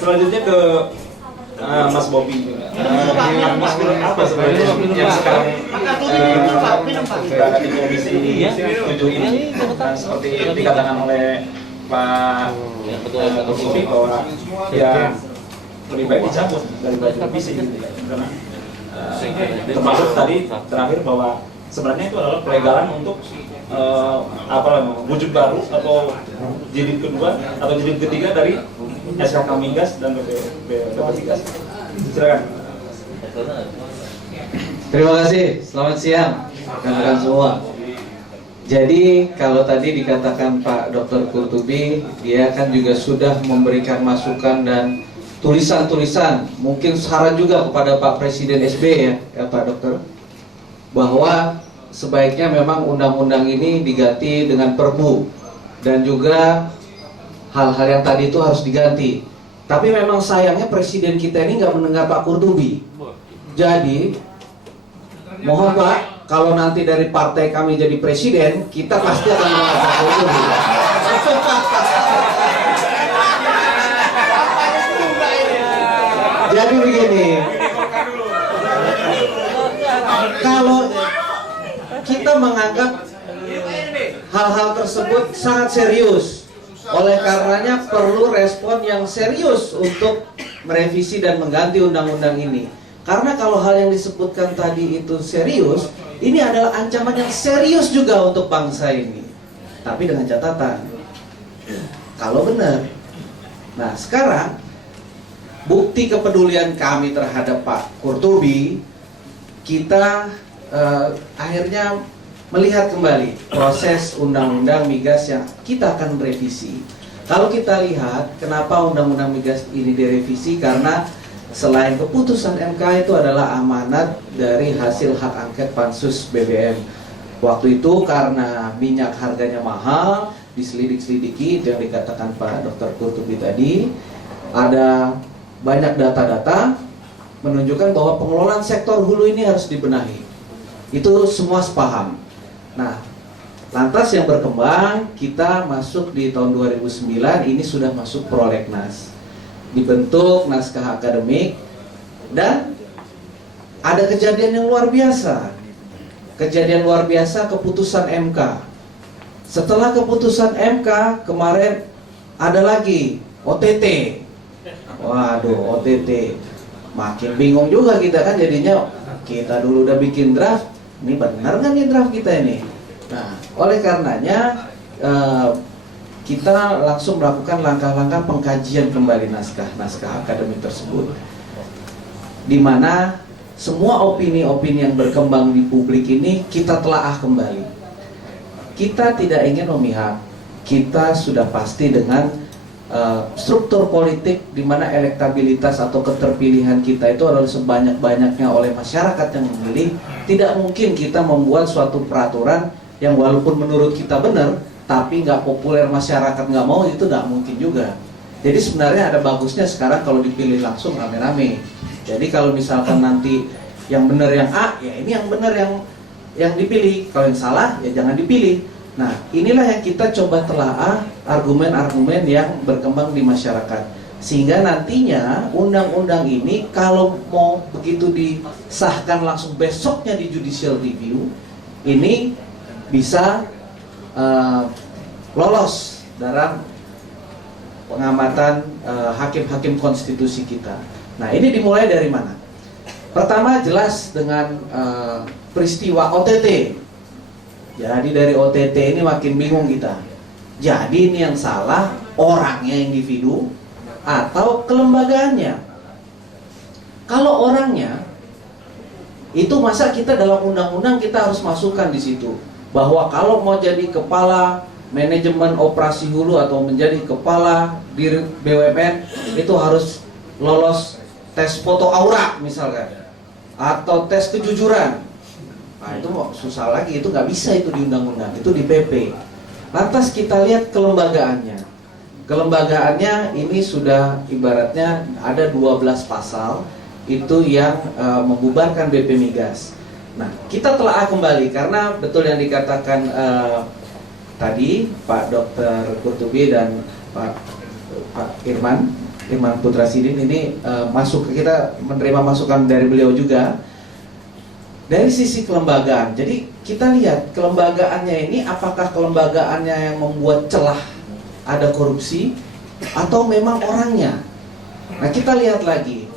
selanjutnya ke Mas Bobi. Mas apa sebenarnya yang sekarang berada di komisi 7 ini? Dan seperti dikatakan oleh Pak Bobi bahwa ya lebih baik dicabut daripada direvisi gitu ya. Karena termasuk tadi terakhir bahwa sebenarnya itu adalah pelegalan untuk wujud baru atau jilid kedua atau jilid ketiga dari SKK Migas dan BP3. Silakan. Terima kasih. Selamat siang rekan-rekan semua. Jadi kalau tadi dikatakan Pak Dr. Qurtubi, dia kan juga sudah memberikan masukan dan tulisan-tulisan, mungkin saran juga kepada Pak Presiden SBY ya Pak Dokter, bahwa sebaiknya memang undang-undang ini diganti dengan perpu dan juga hal-hal yang tadi itu harus diganti. Tapi memang sayangnya Presiden kita ini nggak mendengar Pak Qurtubi. Jadi mohon Pak, kalau nanti dari partai kami jadi presiden, kita pasti akan mendengar Pak Qurtubi. Jadi begini, kalau kita menganggap hal-hal tersebut sangat serius, oleh karenanya perlu respon yang serius untuk merevisi dan mengganti undang-undang ini. Karena kalau hal yang disebutkan tadi itu serius, ini adalah ancaman yang serius juga untuk bangsa ini. Tapi dengan catatan, kalau benar. Nah sekarang, bukti kepedulian kami terhadap Pak Qurtubi, kita akhirnya melihat kembali proses undang-undang migas yang kita akan revisi. Kalau kita lihat kenapa undang-undang migas ini direvisi, karena selain keputusan MK itu adalah amanat dari hasil hak angket Pansus BBM. Waktu itu karena minyak harganya mahal, diselidik-selidiki, itu yang dikatakan Pak Dr. Qurtubi tadi, ada banyak data-data menunjukkan bahwa pengelolaan sektor hulu ini harus dibenahi. Itu semua sepaham. Nah, lantas yang berkembang, kita masuk di tahun 2009, ini sudah masuk prolegnas. Dibentuk naskah akademik, dan ada kejadian yang luar biasa. Kejadian luar biasa keputusan MK. Setelah keputusan MK, kemarin ada lagi OTT. Waduh, OTT. Makin bingung juga kita kan jadinya. Kita dulu udah bikin draft, ini benar nggak nih draft kita ini? Nah, oleh karenanya kita langsung melakukan langkah-langkah pengkajian kembali naskah akademik tersebut, di mana semua opini-opini yang berkembang di publik ini kita telaah kembali. Kita tidak ingin memihak. Kita sudah pasti dengan struktur politik di mana elektabilitas atau keterpilihan kita itu adalah sebanyak-banyaknya oleh masyarakat yang memilih. Tidak mungkin kita membuat suatu peraturan yang walaupun menurut kita benar, tapi nggak populer, masyarakat nggak mau, itu nggak mungkin juga. Jadi sebenarnya ada bagusnya sekarang kalau dipilih langsung rame-rame. Jadi kalau misalkan nanti yang benar yang A, ya ini yang benar yang dipilih. Kalau yang salah, ya jangan dipilih. Nah, inilah yang kita coba telaah argumen-argumen yang berkembang di masyarakat. Sehingga nantinya undang-undang ini kalau mau begitu disahkan langsung besoknya di judicial review, ini bisa lolos dalam pengamatan hakim-hakim konstitusi kita. Nah, ini dimulai dari mana? Pertama jelas dengan peristiwa OTT. Jadi dari OTT ini makin bingung kita. Jadi ini yang salah orangnya, individu, atau kelembagaannya. Kalau orangnya, itu masa kita dalam undang-undang kita harus masukkan di situ bahwa kalau mau jadi kepala manajemen operasi hulu atau menjadi kepala di BUMN itu harus lolos tes foto aura misalkan, atau tes kejujuran. Nah itu susah lagi, itu nggak bisa itu di undang-undang, itu di PP. Lantas kita lihat kelembagaannya. Kelembagaannya ini sudah ibaratnya ada 12 pasal itu yang membubarkan BP Migas. Nah kita telaah kembali karena betul yang dikatakan tadi Pak Dr. Qurtubi dan Pak Irman, Irman Putra Sidin ini masuk ke kita, menerima masukan dari beliau juga. Dari sisi kelembagaan, jadi kita lihat kelembagaannya ini, apakah kelembagaannya yang membuat celah ada korupsi atau memang orangnya. Nah, kita lihat lagi.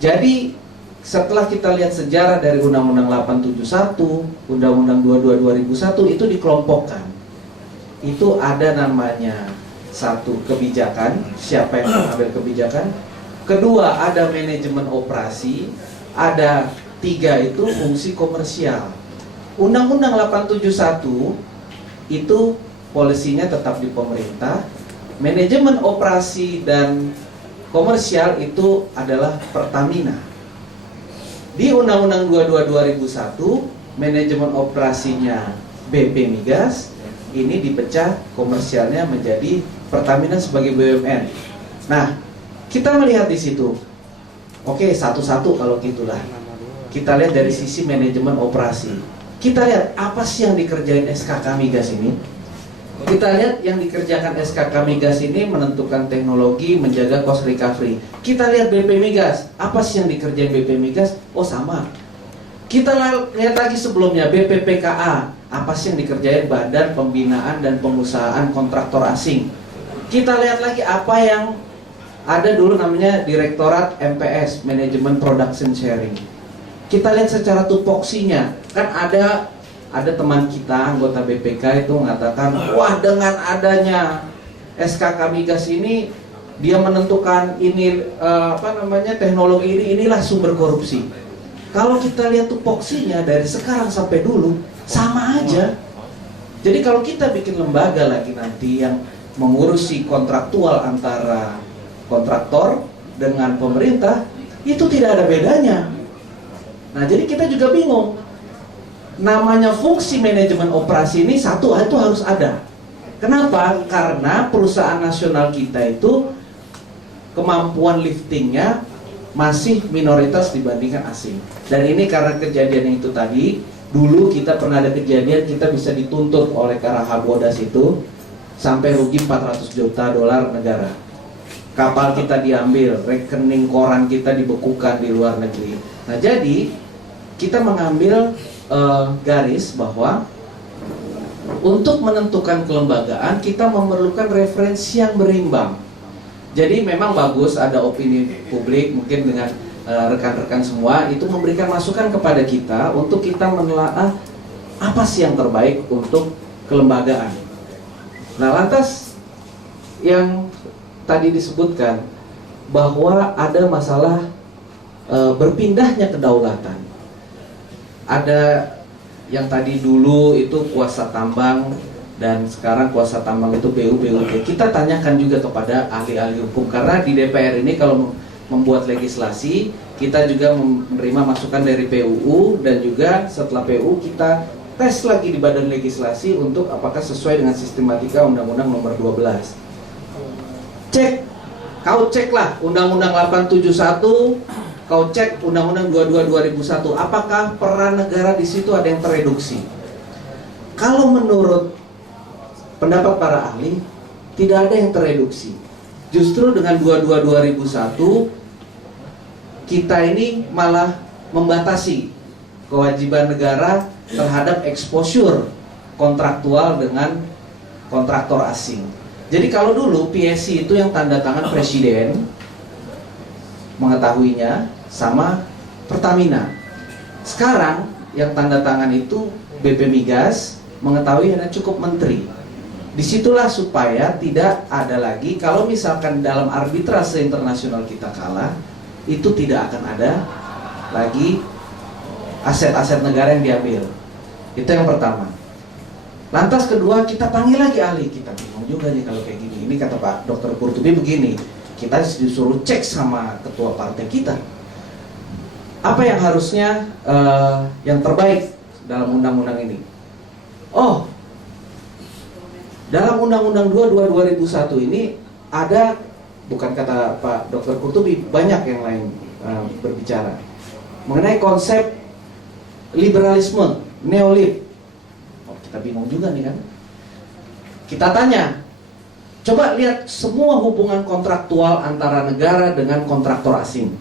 Jadi setelah kita lihat sejarah dari Undang-Undang 871, Undang-Undang 22 2001 itu dikelompokkan. Itu ada namanya satu, kebijakan, siapa yang mengambil kebijakan. Kedua, ada manajemen operasi. Ada tiga, itu fungsi komersial. Undang-Undang 871 itu polisinya tetap di pemerintah. Manajemen operasi dan komersial itu adalah Pertamina. Di Undang-Undang 22 2001, manajemen operasinya BP Migas, ini dipecah, komersialnya menjadi Pertamina sebagai BUMN. Nah, kita melihat di situ. Oke, satu-satu kalau gitulah. Kita lihat dari sisi manajemen operasi. Kita lihat apa sih yang dikerjain SKK Migas ini. Kita lihat yang dikerjakan SKK Migas ini menentukan teknologi, menjaga cost recovery. Kita lihat BP Migas, apa sih yang dikerjain BP Migas? Oh, sama. Kita lihat lagi sebelumnya BPPKA, apa sih yang dikerjain Badan Pembinaan dan Pengusahaan Kontraktor Asing. Kita lihat lagi apa yang ada dulu namanya Direktorat MPS, Manajemen Production Sharing. Kita lihat secara tupoksinya, kan ada teman kita anggota BPK itu mengatakan, wah, dengan adanya SKK Migas ini dia menentukan ini teknologi inilah sumber korupsi. Kalau kita lihat tupoksinya dari sekarang sampai dulu sama aja. Jadi kalau kita bikin lembaga lagi nanti yang mengurusi kontraktual antara kontraktor dengan pemerintah, itu tidak ada bedanya. Nah, jadi kita juga bingung. Namanya fungsi manajemen operasi ini satu, itu harus ada. Kenapa? Karena perusahaan nasional kita itu kemampuan liftingnya masih minoritas dibandingkan asing. Dan ini karena kejadian itu tadi, dulu kita pernah ada kejadian kita bisa dituntut oleh Karahabodas itu sampai rugi 400 juta dolar negara. Kapal kita diambil, rekening koran kita dibekukan di luar negeri. Nah, jadi kita mengambil garis bahwa untuk menentukan kelembagaan kita memerlukan referensi yang berimbang. Jadi memang bagus ada opini publik mungkin dengan rekan-rekan semua itu memberikan masukan kepada kita untuk kita menelaah apa sih yang terbaik untuk kelembagaan. Nah, lantas yang tadi disebutkan bahwa ada masalah berpindahnya kedaulatan. Ada yang tadi dulu itu kuasa tambang dan sekarang kuasa tambang itu PU-PUT. Kita tanyakan juga kepada ahli-ahli hukum karena di DPR ini kalau membuat legislasi kita juga menerima masukan dari PUU dan juga setelah PUU kita tes lagi di badan legislasi untuk apakah sesuai dengan sistematika Undang-Undang Nomor 12. Kau ceklah Undang-Undang 871. Kau cek Undang-Undang 22 2001, apakah peran negara di situ ada yang tereduksi? Kalau menurut pendapat para ahli, tidak ada yang tereduksi. Justru dengan 22 2001, kita ini malah membatasi kewajiban negara terhadap exposure kontraktual dengan kontraktor asing. Jadi kalau dulu PSC itu yang tanda tangan presiden mengetahuinya sama Pertamina. Sekarang yang tanda tangan itu BP Migas, mengetahui hanya cukup menteri. Disitulah supaya tidak ada lagi kalau misalkan dalam arbitrase internasional kita kalah, itu tidak akan ada lagi aset-aset negara yang diambil. Itu yang pertama. Lantas kedua, kita panggil lagi ahli. Kita bingung juga nih kalau kayak gini. Ini kata Pak Dr. Qurtubi begini, kita disuruh cek sama ketua partai kita apa yang harusnya yang terbaik dalam undang-undang ini. Oh, dalam Undang-Undang 22 2001 ini ada, bukan kata Pak Dr. Qurtubi, banyak yang lain berbicara mengenai konsep liberalisme, neolib. Oh, kita bingung juga nih kan. Kita tanya, Coba lihat semua hubungan kontraktual antara negara dengan kontraktor asing.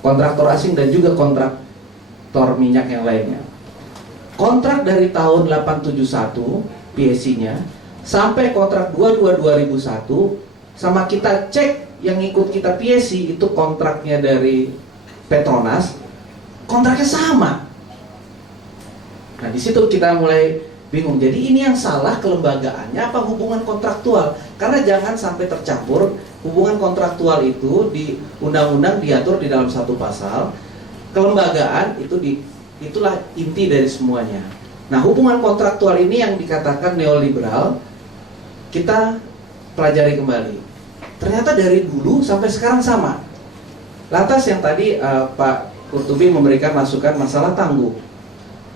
Kontraktor asing dan juga kontraktor minyak yang lainnya. Kontrak dari tahun 871 PSC-nya sampai kontrak 22 2001 sama kita cek yang ikut kita PSC itu kontraknya dari Petronas, kontraknya sama. Nah, di situ kita mulai bingung. Jadi ini yang salah kelembagaannya apa hubungan kontraktual? Karena jangan sampai tercampur. Hubungan kontraktual itu di undang-undang diatur di dalam satu pasal. Kelembagaan itu itulah inti dari semuanya. Nah, hubungan kontraktual ini yang dikatakan neoliberal, kita pelajari kembali. Ternyata dari dulu sampai sekarang sama. Lantas yang tadi Pak Kurtubi memberikan masukan masalah tangguh.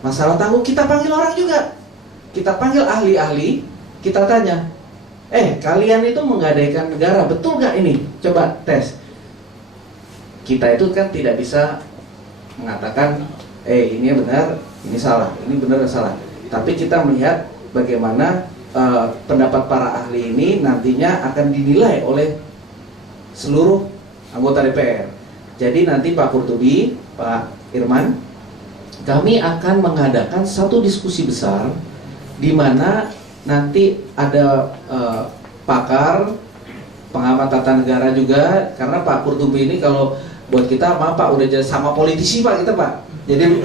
Masalah tangguh kita panggil orang juga. Kita panggil ahli-ahli, kita tanya, kalian itu menggadaikan negara, betul gak ini? Coba tes. Kita itu kan tidak bisa mengatakan, ini benar, ini salah, ini benar dan salah. Tapi kita melihat bagaimana pendapat para ahli ini nantinya akan dinilai oleh seluruh anggota DPR. Jadi nanti Pak Kurtubi, Pak Irman, kami akan mengadakan satu diskusi besar di mana nanti ada pakar, pengamat tata negara juga, karena Pak Kurtubi ini kalau buat kita, maaf Pak, udah jadi sama politisi Pak kita Pak. Jadi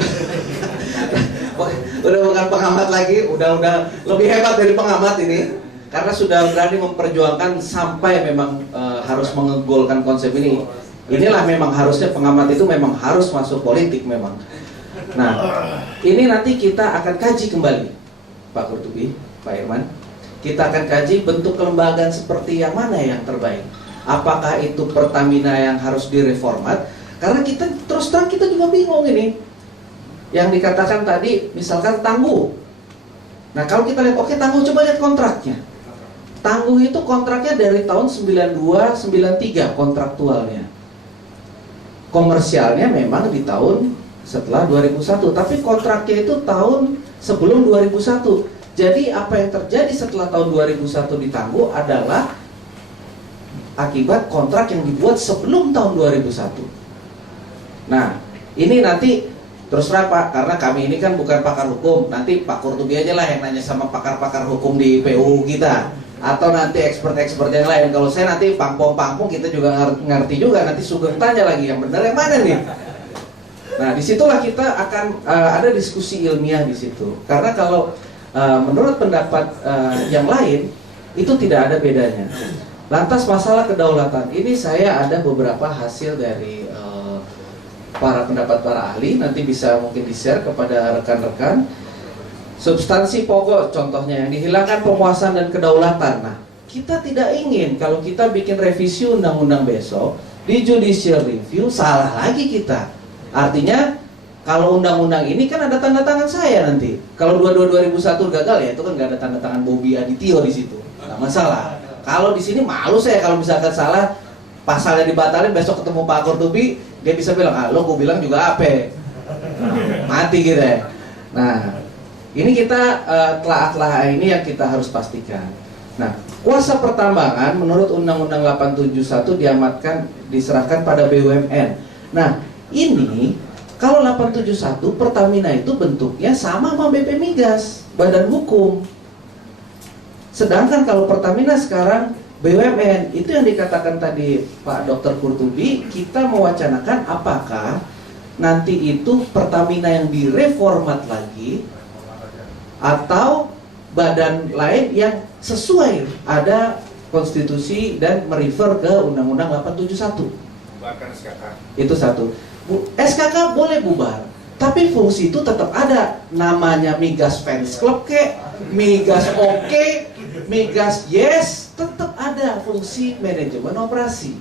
udah bukan pengamat lagi, udah lebih hebat dari pengamat ini, karena sudah berani memperjuangkan sampai memang harus mengegolkan konsep ini. Inilah memang harusnya pengamat itu memang harus masuk politik memang. Nah, ini nanti kita akan kaji kembali. Pak Kurtubi, Pak Irman, kita akan kaji bentuk kelembagaan seperti yang mana yang terbaik. Apakah itu Pertamina yang harus direformat? Karena kita terus terang kita juga bingung ini. Yang dikatakan tadi, misalkan tangguh. Nah, kalau kita lihat, oke, tangguh, coba lihat kontraknya. Tangguh itu kontraknya dari tahun 92-93 kontraktualnya. Komersialnya memang di tahun setelah 2001, tapi kontraknya itu tahun sebelum 2001. Jadi apa yang terjadi setelah tahun 2001 ditangguh adalah akibat kontrak yang dibuat sebelum tahun 2001. Nah, ini nanti terus terang Pak, karena kami ini kan bukan pakar hukum. Nanti Pak Kurtubi aja lah yang nanya sama pakar-pakar hukum di PU kita, atau nanti expert-expert yang lain. Kalau saya nanti pangpong-pangpong kita juga ngerti juga, nanti Sugeng tanya lagi yang benar yang mana nih. Nah, disitulah kita akan ada diskusi ilmiah di situ. Karena kalau menurut pendapat yang lain itu tidak ada bedanya. Lantas masalah kedaulatan ini saya ada beberapa hasil dari para ahli, nanti bisa mungkin di-share kepada rekan-rekan. Substansi pokok contohnya yang dihilangkan penguasaan dan kedaulatan. Nah, kita tidak ingin kalau kita bikin revisi undang-undang besok di judicial review salah lagi kita. Artinya kalau undang-undang ini kan ada tanda tangan saya nanti. Kalau 2001 gagal ya itu kan nggak ada tanda tangan Bobi Adityo di situ, nggak masalah. Kalau di sini malu saya kalau misalkan salah, pasalnya dibatalin, besok ketemu Pak Kurtubi dia bisa bilang, lo gue bilang juga apa? Mati gitu ya. Nah, ini kita telah ini yang kita harus pastikan. Nah, kuasa pertambangan menurut Undang-Undang 871 diserahkan pada BUMN. Nah, ini kalau 871 Pertamina itu bentuknya sama BP Migas, badan hukum. Sedangkan kalau Pertamina sekarang BUMN, itu yang dikatakan tadi Pak Dr. Kurtubi, kita mewacanakan apakah nanti itu Pertamina yang direformat lagi atau badan lain yang sesuai ada konstitusi dan merefer ke Undang-Undang 871. Bubarkan SKK. Itu satu. SKK boleh bubar, tapi fungsi itu tetap ada. Namanya Migas Fans Club Migas Migas Yes, tetap ada fungsi manajemen operasi.